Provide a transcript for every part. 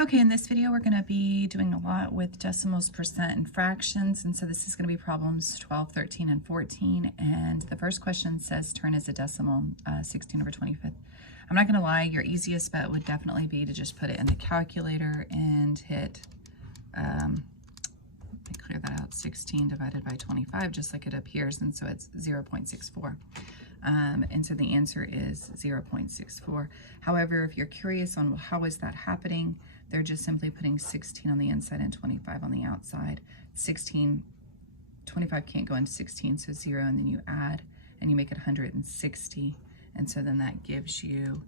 Okay, in this video we're going to be doing a lot with decimals, percent, and fractions, and so this is going to be problems 12, 13, and 14, and the first question says turn as a decimal, 16 over 25th. I'm not going to lie, your easiest bet would definitely be to just put it in the calculator and hit, let me clear that out, 16 divided by 25, just like it appears, and so it's 0.64. And so the answer is 0.64. However, if you're curious on how is that happening, they're just simply putting 16 on the inside and 25 on the outside. 25 can't go into 16, so 0, and then you add, and you make it 160. And so then that gives you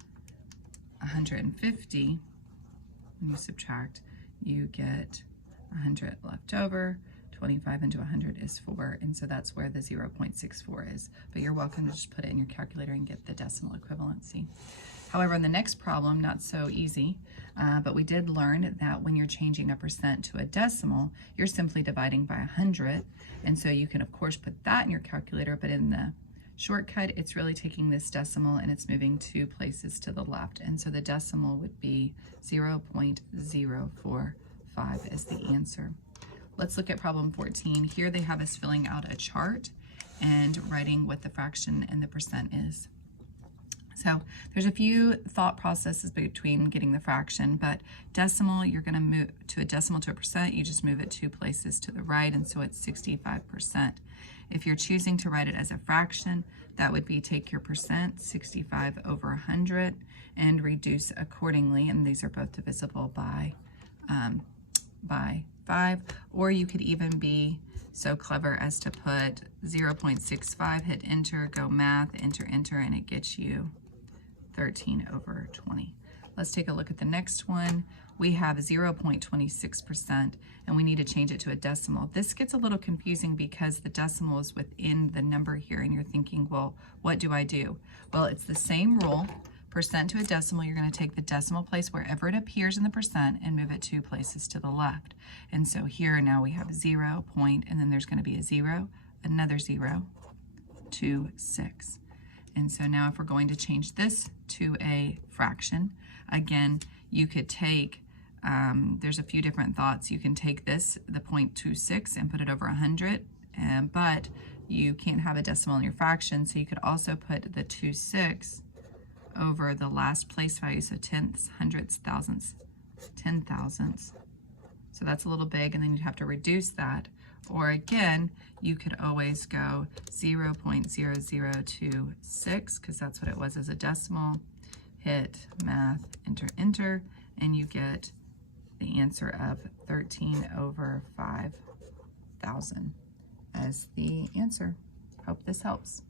150. When you subtract, you get 100 left over. 25 into 100 is 4, and so that's where the 0.64 is. But you're welcome to just put it in your calculator and get the decimal equivalency. However, in the next problem, not so easy, but we did learn that when you're changing a percent to a decimal, you're simply dividing by 100, and so you can of course put that in your calculator, but in the shortcut, it's really taking this decimal and it's moving 2 places to the left, and so the decimal would be 0.045 as the answer. Let's look at problem 14. Here they have us filling out a chart and writing what the fraction and the percent is. So there's a few thought processes between getting the fraction, but decimal, you're going to move to a decimal to a percent, you just move it 2 places to the right, and so it's 65%. If you're choosing to write it as a fraction, that would be take your percent, 65 over 100, and reduce accordingly, and these are both divisible by 5, or you could even be so clever as to put 0.65, hit enter, go math, enter, enter, and it gets you 13 over 20. Let's take a look at the next one. We have 0.26%, and we need to change it to a decimal. This gets a little confusing because the decimal is within the number here, and you're thinking, well, what do I do? Well, it's the same rule. Percent to a decimal, you're going to take the decimal place wherever it appears in the percent and move it 2 places to the left. And so here now we have 0 point, and then there's going to be a 0, another 0, 2, 6. And so now if we're going to change this to a fraction, again, you could take, there's a few different thoughts. You can take this, the 0.26, and put it over 100, but you can't have a decimal in your fraction, so you could also put the 26 over the last place value, so tenths, hundredths, thousandths, 10 thousandths. So that's a little big, and then you'd have to reduce that. Or again, you could always go 0.0026, because that's what it was as a decimal. Hit math, enter, enter, and you get the answer of 13 over 5,000 as the answer. Hope this helps.